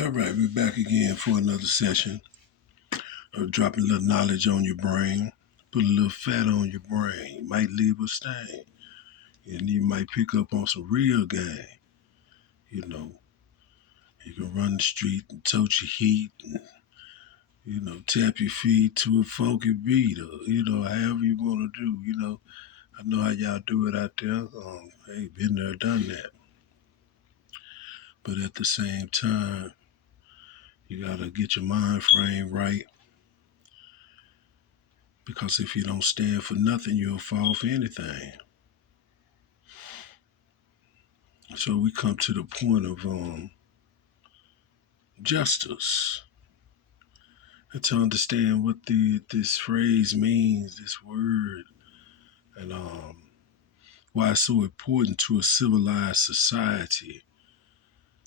All right, we're back again for another session of dropping a little knowledge on your brain, put a little fat on your brain, might leave a stain, and you might pick up on some real game. You know, you can run the street and tote your heat, and tap your feet to a funky beat, or however you want to do. I know how y'all do it out there. Hey, been there, done that. But at the same time, you gotta get your mind frame right because if you don't stand for nothing, you'll fall for anything. So we come to the point of justice and to understand what this phrase means, this word, and why it's so important to a civilized society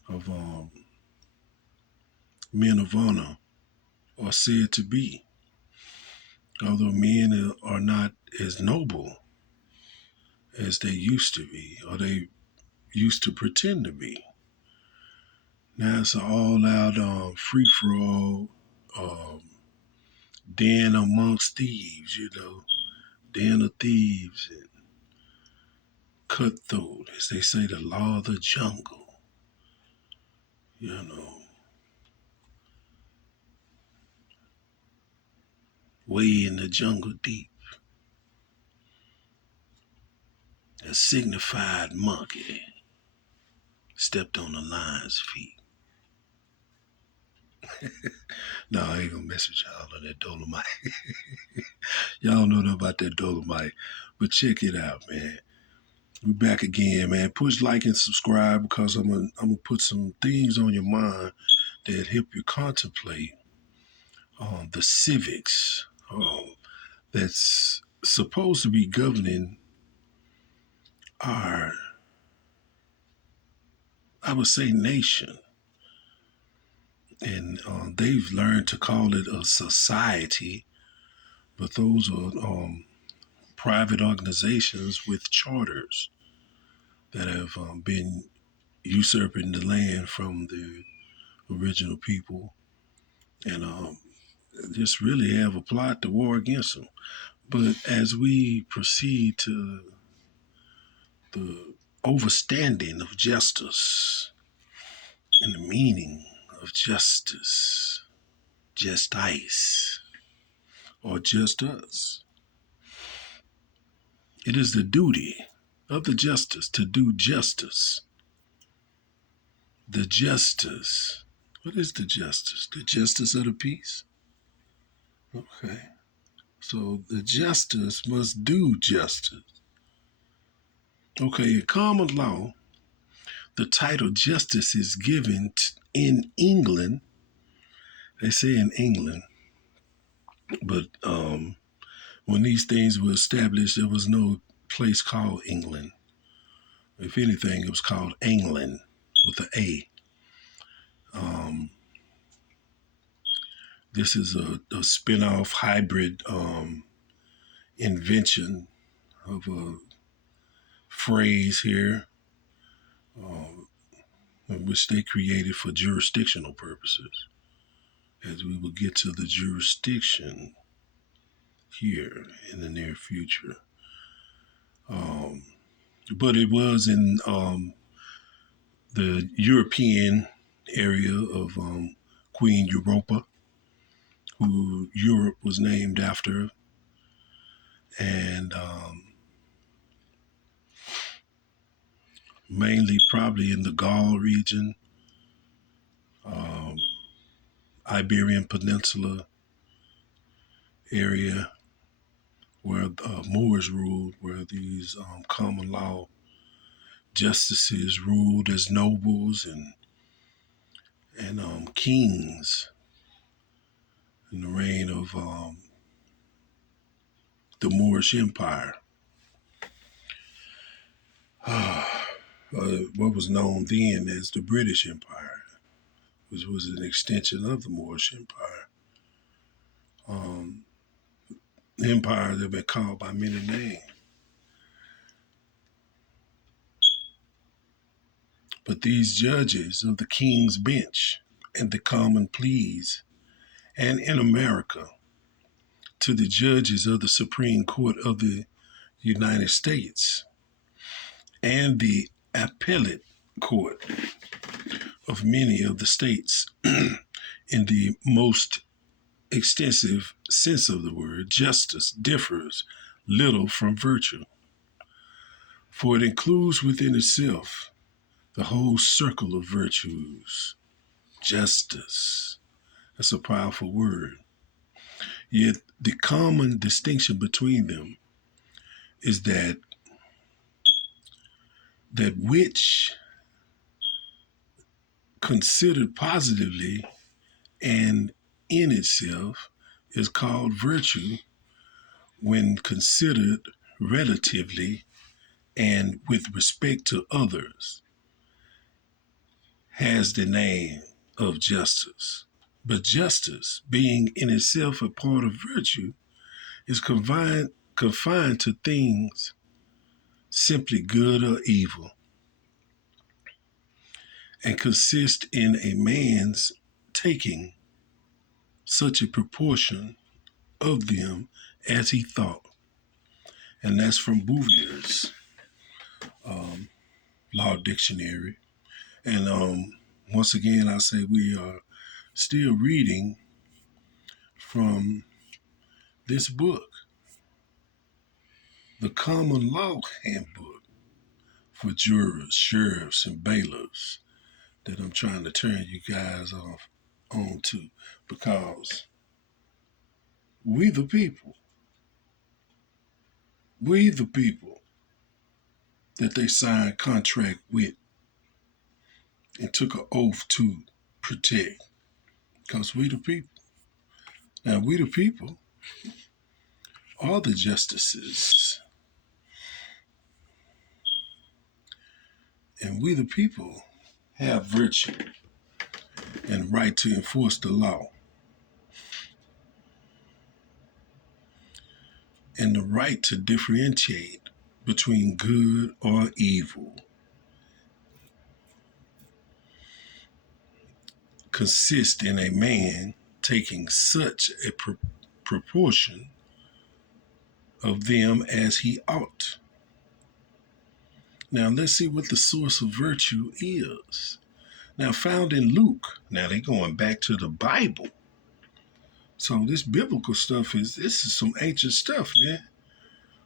of men of honor are said to be. Although men are not as noble as they used to be, or they used to pretend to be. Now it's an all-out free for all, um, den amongst thieves, den of thieves and cutthroat, as they say, the law of the jungle, you know, way in the jungle deep, a signified monkey stepped on the lion's feet. No, I ain't gonna mess with y'all on that Dolomite. Y'all know nothing about that Dolomite, but check it out, man. We back again, man. Push like and subscribe because I'm gonna put some things on your mind that help you contemplate the civics that's supposed to be governing our, I would say, nation. And they've learned to call it a society, but those are private organizations with charters that have been usurping the land from the original people and just really have applied the war against them. But as we proceed to the overstanding of justice and the meaning of justice, just ice, or just us, it is the duty of the justice to do justice. The justice. What is the justice? The justice of the peace? Okay. So the justice must do justice. Okay, in common law, the title justice is given in England. They say in England, but when these things were established, there was no place called England. If anything, it was called England with an A. Um, this is a spin-off hybrid invention of a phrase here, um, which they created for jurisdictional purposes. As we will get to the jurisdiction here in the near future. Um, but it was in the European area of Queen Europa, who Europe was named after, and mainly probably in the Gaul region, um, Iberian Peninsula area, where Moors ruled, where these common law justices ruled as nobles and kings in the reign of the Moorish Empire. What was known then as the British Empire, which was an extension of the Moorish Empire. Um, the empire that had been called by many names. But these judges of the King's Bench and the common pleas, and in America, to the judges of the Supreme Court of the United States and the appellate court of many of the states. In the most extensive sense of the word, justice differs little from virtue, for it includes within itself the whole circle of virtues. Justice. That's a powerful word. Yet the common distinction between them is that which considered positively and in itself is called virtue when considered relatively and with respect to others has the name of justice. But justice, being in itself a part of virtue, is confined to things simply good or evil, and consists in a man's taking such a proportion of them as he thought. And that's from Bouvier's Law Dictionary. And once again, I say we are still reading from this book, the Common Law Handbook for Jurors, Sheriffs, and Bailiffs, that I'm trying to turn you guys on to, because we the people that they signed contract with and took an oath to protect, because we the people. Now we the people are the justices, and we the people have virtue and right to enforce the law, and the right to differentiate between good or evil consist in a man taking such a proportion of them as he ought. Now let's see what the source of virtue is. Now found in Luke. Now they're going back to the Bible. So this biblical stuff this is some ancient stuff, man.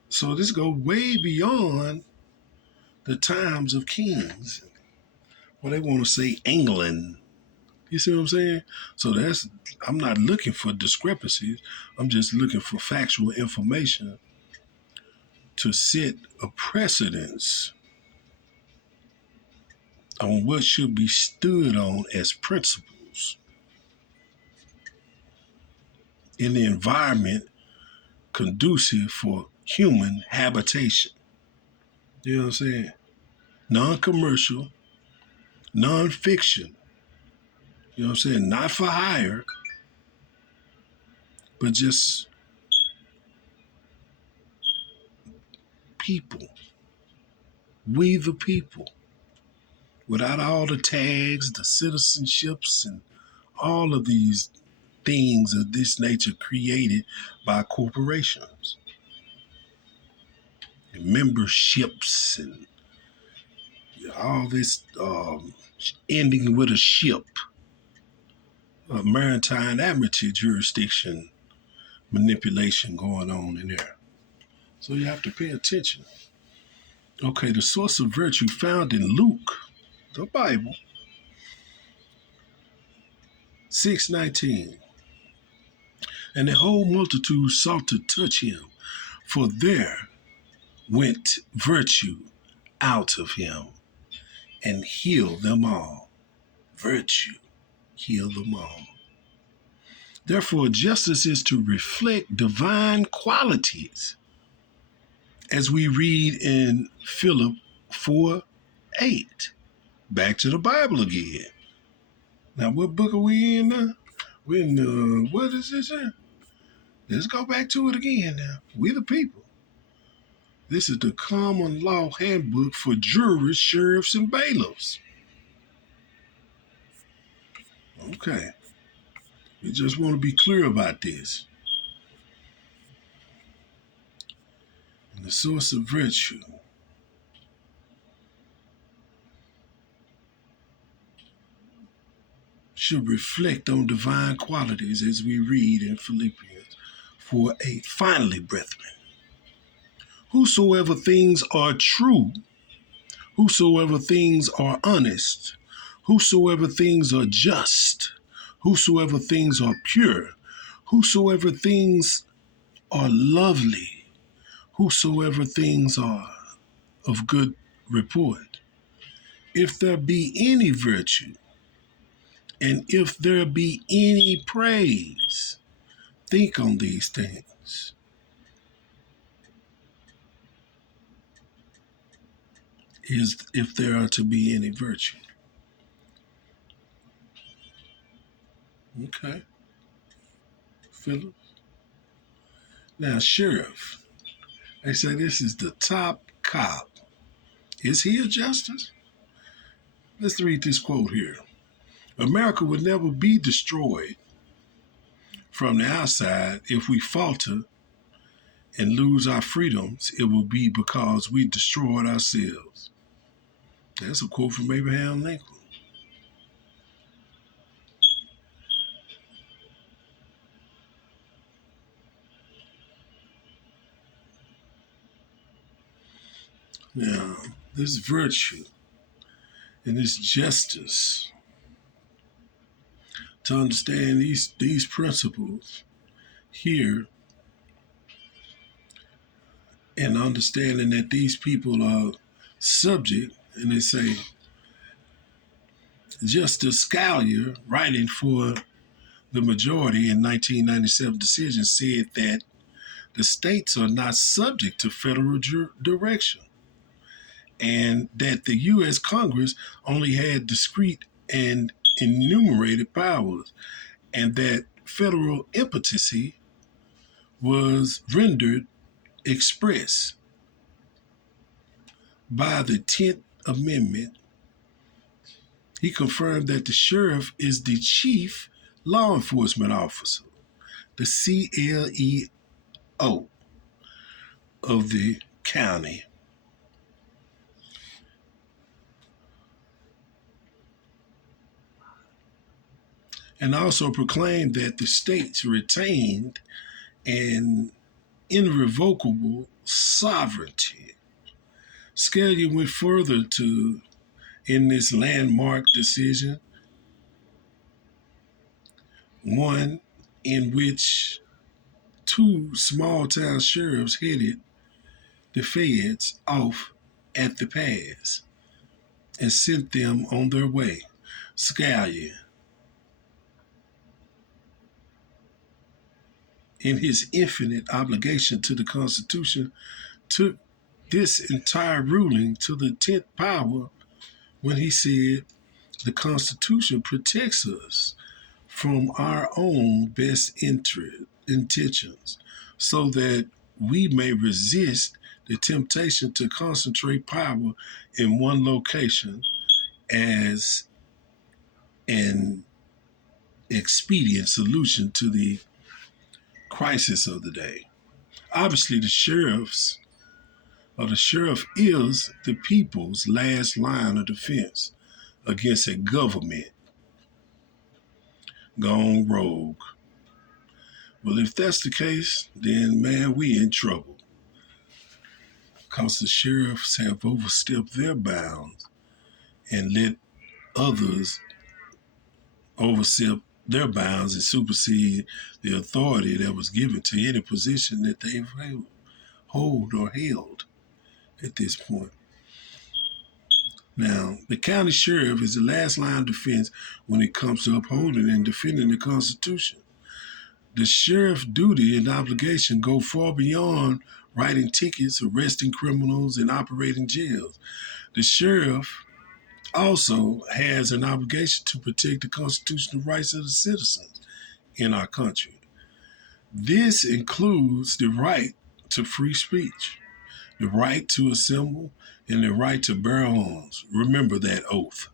So this goes way beyond the times of kings. Well, they want to say England. You see what I'm saying? So I'm not looking for discrepancies. I'm just looking for factual information to set a precedence on what should be stood on as principles in the environment conducive for human habitation. You know what I'm saying? Non-commercial, non-fiction. You know what I'm saying? Not for hire, but just people. We the people. Without all the tags, the citizenships, and all of these things of this nature created by corporations. And memberships and all this ending with a ship, a maritime admiralty jurisdiction manipulation going on in there. So you have to pay attention. Okay, the source of virtue found in Luke, the Bible, 6:19. And the whole multitude sought to touch him, for there went virtue out of him and healed them all. Virtue healed them all. Therefore, justice is to reflect divine qualities, as we read in Philip 4:8. Back to the Bible again. Now, what book are we in now? We're in, what is this here? Let's go back to it again now. We the people. This is the Common Law Handbook for Jurors, Sheriffs, and Bailiffs. Okay. We just want to be clear about this. And the source of virtue should reflect on divine qualities as we read in Philippians 4:8. Finally, brethren, whosoever things are true, whosoever things are honest, whosoever things are just, whosoever things are pure, whosoever things are lovely, whosoever things are of good report, if there be any virtue, and if there be any praise, think on these things. Is if there are to be any virtue. Okay, Philip. Now, sheriff, they say this is the top cop. Is he a justice? Let's read this quote here. America would never be destroyed from the outside if we falter and lose our freedoms. It will be because we destroyed ourselves. That's a quote from Abraham Lincoln. Now, this virtue and this justice, to understand these principles here, and understanding that these people are subject, and they say, Justice Scalia, writing for the majority in 1997 decision, said that the states are not subject to federal direction, and that the U.S. Congress only had discrete and enumerated powers, and that federal impotency was rendered express by the 10th Amendment. He confirmed that the sheriff is the chief law enforcement officer, the CLEO of the county. And also proclaimed that the states retained an irrevocable sovereignty. Scalia went further in this landmark decision, one in which two small town sheriffs headed the feds off at the pass and sent them on their way. Scalia, in his infinite obligation to the Constitution, took this entire ruling to the 10th power when he said the Constitution protects us from our own best intentions so that we may resist the temptation to concentrate power in one location as an expedient solution to the crisis of the day. Obviously, the sheriff is the people's last line of defense against a government gone rogue. Well, if that's the case, then man, we in trouble. Because the sheriffs have overstepped their bounds and let others overstep their bounds and supersede the authority that was given to any position that they hold or held at this point. Now, the county sheriff is the last line of defense when it comes to upholding and defending the Constitution. The sheriff's duty and obligation go far beyond writing tickets, arresting criminals, and operating jails. The sheriff also has an obligation to protect the constitutional rights of the citizens in our country. This includes the right to free speech, the right to assemble, and the right to bear arms. Remember that oath.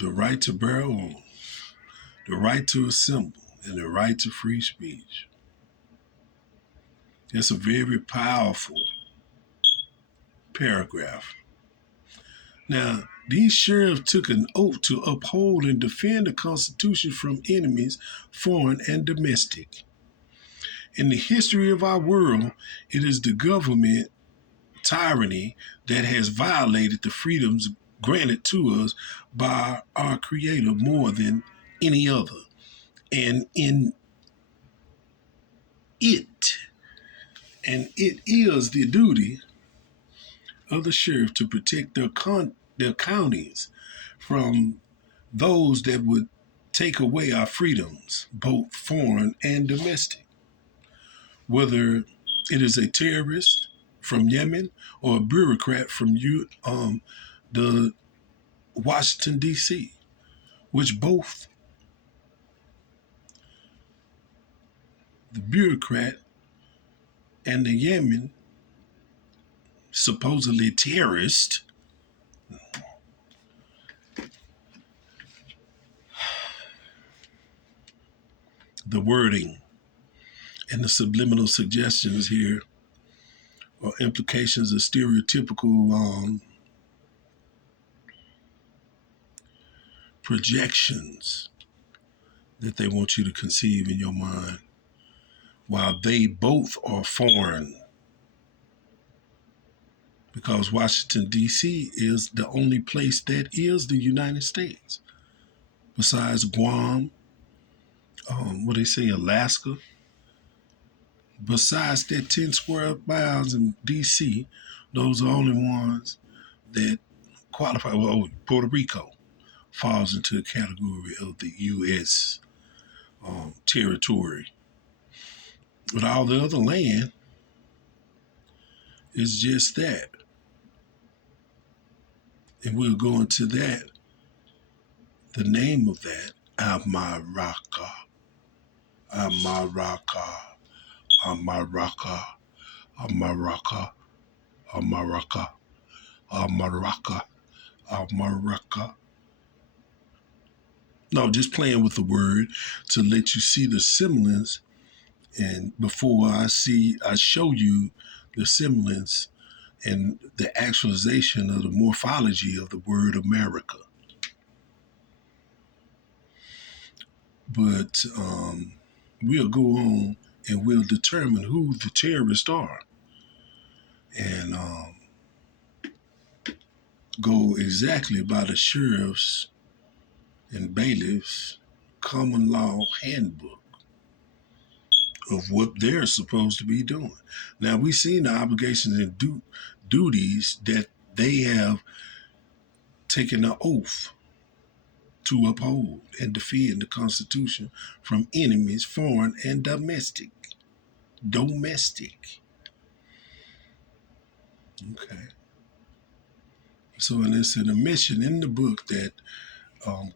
the right to bear arms, the right to assemble, and the right to free speech. It's a very powerful paragraph. Now, these sheriffs took an oath to uphold and defend the Constitution from enemies, foreign and domestic. In the history of our world, it is the government tyranny that has violated the freedoms granted to us by our Creator more than any other. And it, it is the duty of the sheriff to protect their counties from those that would take away our freedoms, both foreign and domestic. Whether it is a terrorist from Yemen or a bureaucrat from the Washington, D.C., which both the bureaucrat and the Yemen supposedly terrorist the wording and the subliminal suggestions here or implications of stereotypical projections that they want you to conceive in your mind, while they both are foreign. Because Washington, D.C. is the only place that is the United States. Besides Guam, what they say, Alaska. Besides that 10 square miles in D.C., those are the only ones that qualify. Well, Puerto Rico falls into the category of the U.S. Territory. But all the other land is just that. And we'll go into that, the name of that, Amaraka, Amaraka, Amaraka, Amaraka, Amaraka, Amaraka, Amaraka. No, just playing with the word to let you see the semblance. And before I show you the semblance and the actualization of the morphology of the word America. But we'll go on and we'll determine who the terrorists are and go exactly by the sheriff's and bailiff's common law handbook of what they're supposed to be doing. Now, we've seen the obligations and duties that they have taken an oath to uphold and defend the Constitution from enemies, foreign and domestic. Domestic. Okay. So, and it's an admission in the book that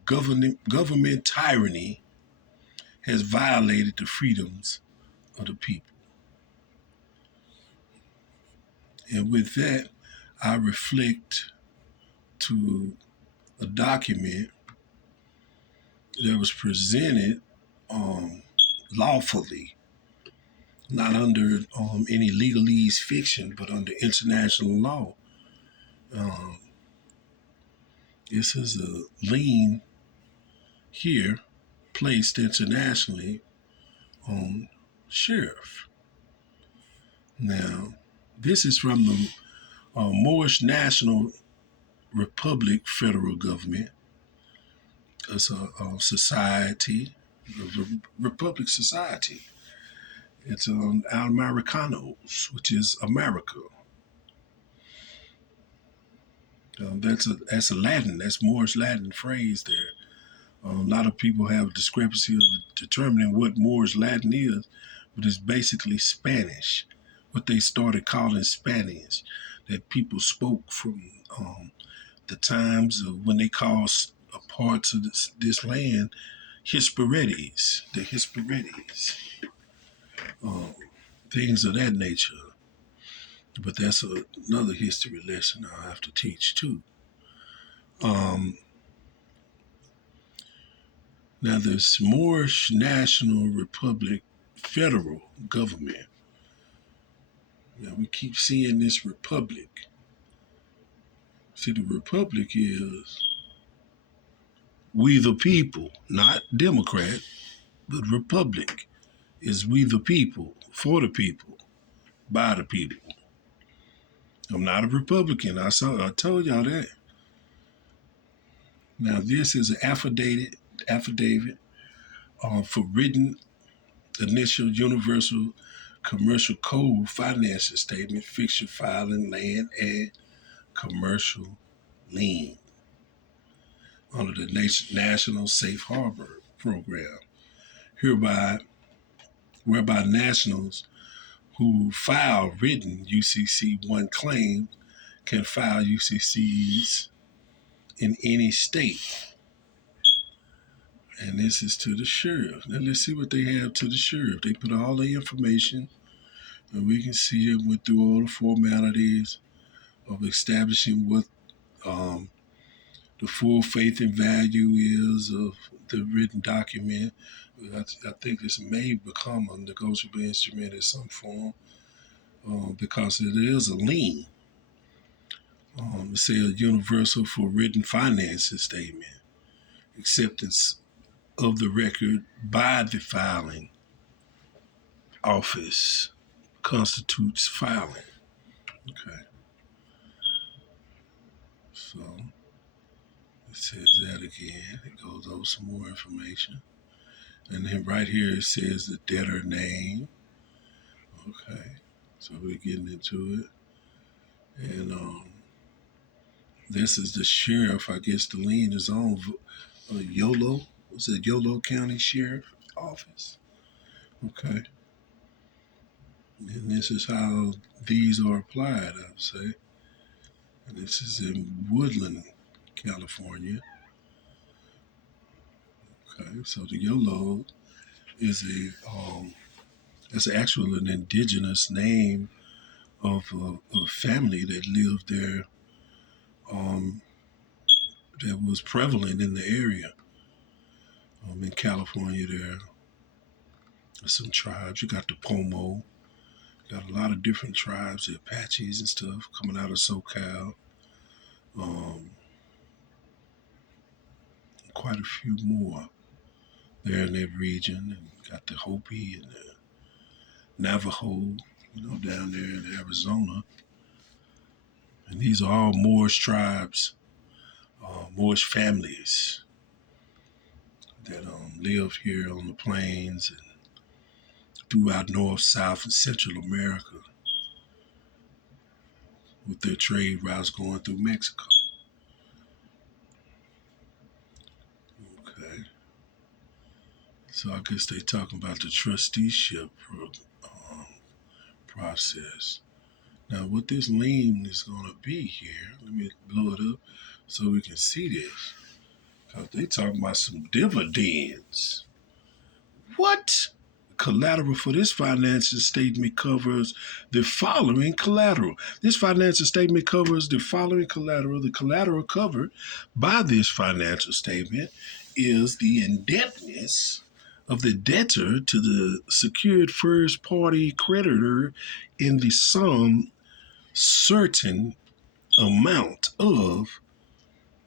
government tyranny has violated the freedoms of the people. And with that, I reflect to a document that was presented lawfully, not under any legalese fiction, but under international law. This is a lien here placed internationally on sheriff. Now, this is from the Moorish National Republic federal government. It's a society, a republic society. It's Americanos, which is America. That's a Latin, that's Moorish Latin phrase there. A lot of people have a discrepancy of determining what Moorish Latin is, but it's basically Spanish, what they started calling Spanish, that people spoke from the times of when they called parts of this land Hisparedes, the Hisparedes, things of that nature. But that's another history lesson I'll have to teach too. Now, there's Moorish National Republic federal government. Now, we keep seeing this republic. See, the republic is we the people, not Democrat, but republic is we the people, for the people, by the people. I'm not a Republican. I told y'all that. Now, this is an affidavit for written initial universal commercial code financial statement, fixture filing, land, and commercial lien under the National Safe Harbor Program, whereby nationals who file written UCC1 claims can file UCCs in any state. And this is to the sheriff. Now let's see what they have to the sheriff. They put all the information, and we can see it went through all the formalities of establishing what the full faith and value is of the written document. I think this may become a negotiable instrument in some form because it is a lien. It says universal for written finances statement, acceptance of the record by the filing office constitutes filing. Okay, so it says that again. It goes over some more information. And then right here it says the debtor name. Okay, so we're getting into it. And this is the sheriff. I guess the lien is on Yolo. Was it Yolo County Sheriff Office? Okay. And this is how these are applied, I would say. And this is in Woodland, California. Okay, so the Yolo is it's actually an indigenous name of a family that lived there, that was prevalent in the area. In California, there are some tribes. You got the Pomo, got a lot of different tribes, the Apaches and stuff coming out of SoCal. Um, Quite a few more there in that region. And got the Hopi and the Navajo, down there in Arizona. And these are all Moorish tribes, Moorish families that live here on the plains and throughout North, South, and Central America with their trade routes going through Mexico. Okay. So I guess they're talking about the trusteeship process. Now, what this lien is going to be here, let me blow it up so we can see this. Because they talking about some dividends. What? Collateral for this financial statement covers the following collateral. This financial statement covers the following collateral. The collateral covered by this financial statement is the indebtedness of the debtor to the secured first party creditor in the sum certain amount of,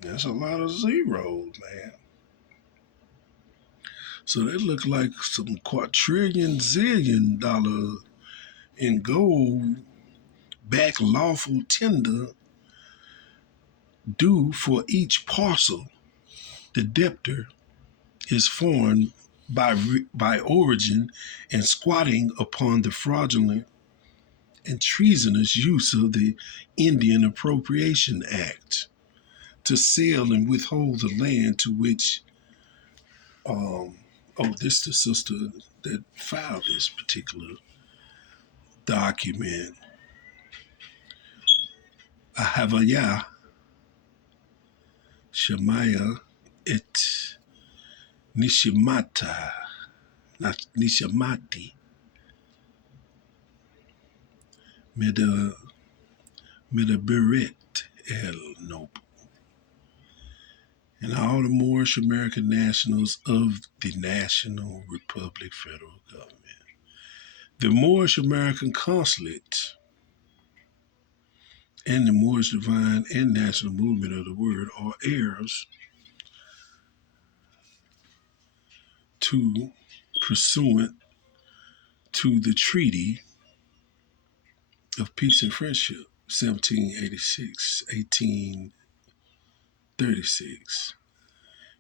that's a lot of zeros, man. So that look like some quadrillion zillion dollar in gold back lawful tender due for each parcel. The debtor is foreign by origin and squatting upon the fraudulent and treasonous use of the Indian Appropriation Act to sell and withhold the land to which this the sister that filed this particular document. Ahavaya Shemaya et Nishimata, not Nishamati, Medaberet El Nope. and all the Moorish American nationals of the National Republic Federal Government. The Moorish American Consulate and the Moorish Divine and National Movement of the Word are heirs to, pursuant to the Treaty of Peace and Friendship, 1786, 1836,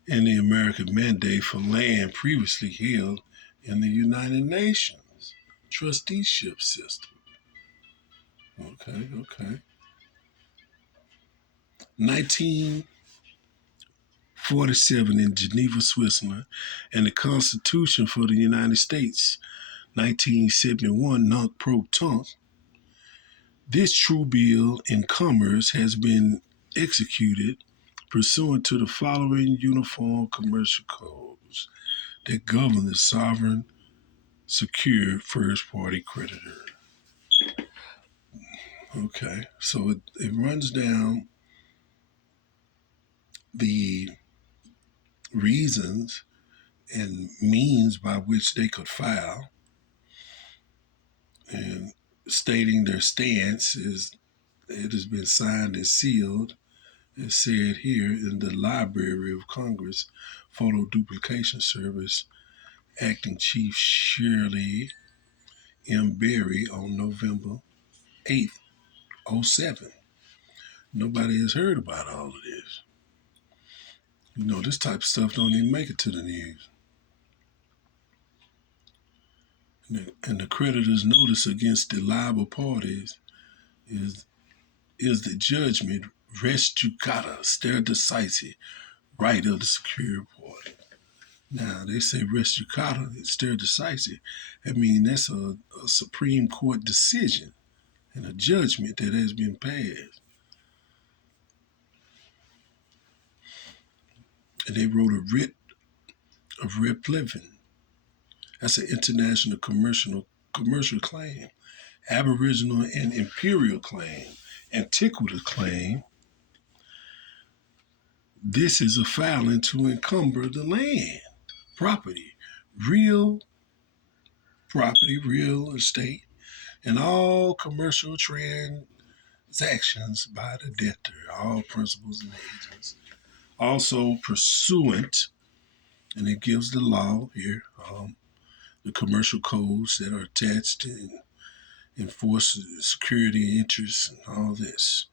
and the American Mandate for land previously held in the United Nations trusteeship system. Okay. 1947 in Geneva, Switzerland, and the Constitution for the United States, 1971, nunc pro tunc. This true bill in commerce has been executed pursuant to the following uniform commercial codes that govern the sovereign secured first party creditor. Okay, so it runs down the reasons and means by which they could file, and stating their stance is it has been signed and sealed, as said here in the Library of Congress Photo Duplication Service, Acting Chief Shirley M. Berry on November 8th, 07. Nobody has heard about all of this. You know, this type of stuff don't even make it to the news. And the creditor's notice against the liable parties is the judgment res judicata stare decisis right of the secured party. Now, they say res judicata stare decisis. I mean, that's a Supreme Court decision and a judgment that has been passed. And they wrote a writ of replevin. That's an international commercial claim, aboriginal and imperial claim, antiquity claim. This is a filing to encumber the land, property, real estate, and all commercial transactions by the debtor, all principals and agents. Also pursuant, and it gives the law here, the commercial codes that are attached and enforce security interests and all this.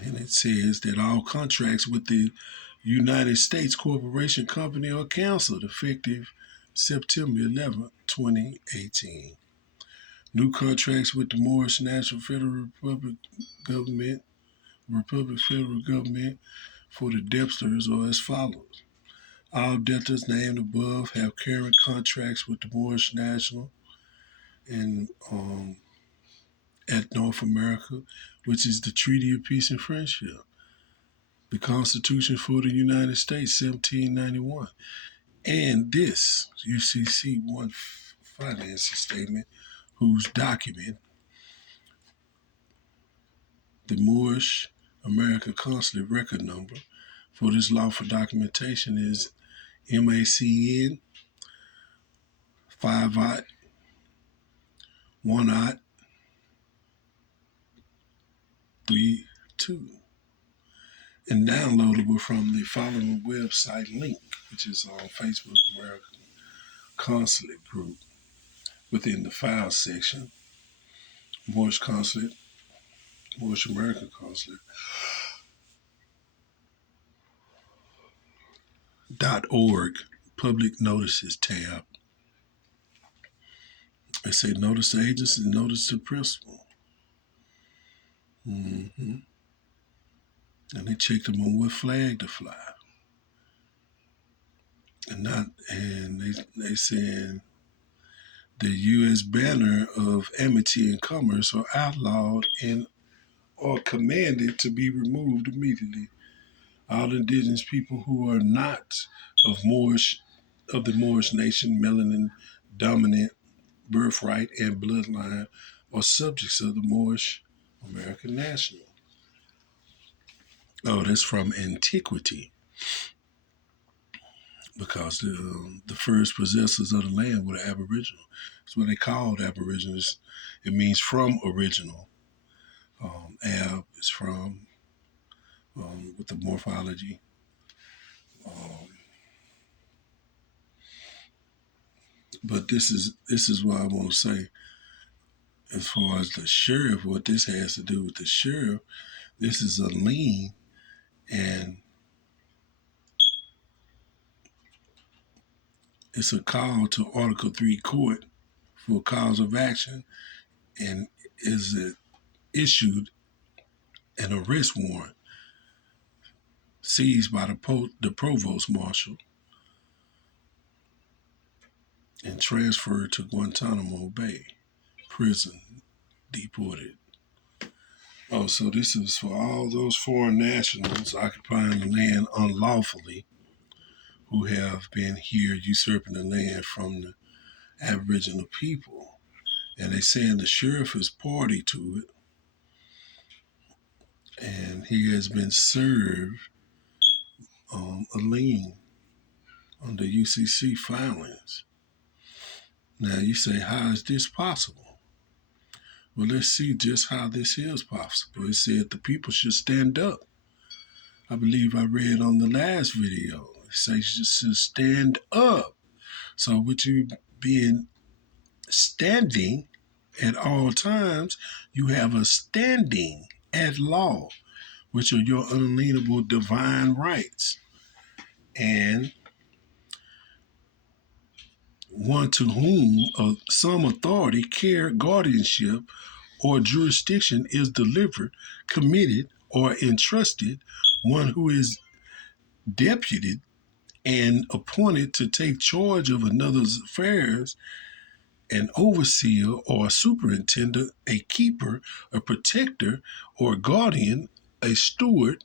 And it says that all contracts with the United States corporation, company, or canceled effective September 11, 2018. New contracts with the Moorish National Federal Federal Government for the debtors are as follows. All debtors named above have current contracts with the Moorish National and at North America, which is the Treaty of Peace and Friendship, the Constitution for the United States, 1791, and this UCC 1 financing statement, whose document, the Moorish American Consulate record number for this lawful documentation is MACN 5 1 32, and downloadable from the following website link, which is on Facebook American Consulate group within the file section, Moorish American Consulate .org, public notices tab. They say notice to agents and notice to principal. And they checked them on what flag to fly. And they saying the U.S. banner of amity and commerce are outlawed and are commanded to be removed immediately. All indigenous people who are not of the Moorish nation, melanin dominant birthright and bloodline are subjects of the Moorish American National. Oh, that's from antiquity, because the first possessors of the land were the Aboriginal. That's what they called Aborigines. It means from original. Ab is from, with the morphology. Um, but this is what I want to say as far as the sheriff. What this has to do with the sheriff, this is a lien, and it's a call to Article 3 court for a cause of action, and is it issued an arrest warrant seized by the provost marshal and transferred to Guantanamo Bay prison, deported. Oh, so this is for all those foreign nationals occupying the land unlawfully who have been here usurping the land from the Aboriginal people. And they saying the sheriff is party to it, and he has been served a lien on the UCC filings. Now you say, how is this possible? Well, let's see just how this is possible. It said the people should stand up. I believe I read on the last video. It says you should stand up. So with you being standing at all times, you have a standing at law, which are your unalienable divine rights. And one to whom some authority, care, guardianship, or jurisdiction is delivered, committed, or entrusted, one who is deputed and appointed to take charge of another's affairs, an overseer or a superintendent, a keeper, a protector, or a guardian, a steward,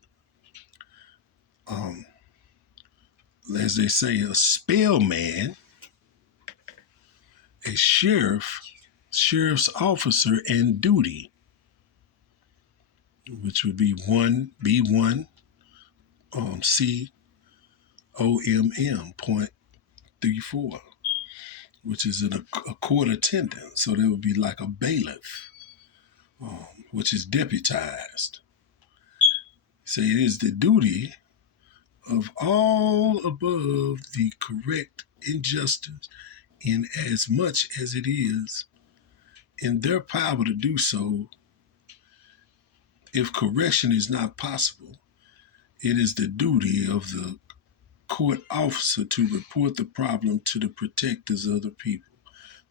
um, as they say, a spellman, a sheriff, sheriff's officer, and duty, which would be 1B1 COMM.34, which is a court attendant. So that would be like a bailiff, which is deputized. So it is the duty of all above the correct injustice, in as much as it is in their power to do so. If correction is not possible, it is the duty of the court officer to report the problem to the protectors of the people,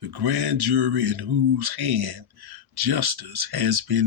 the grand jury in whose hand justice has been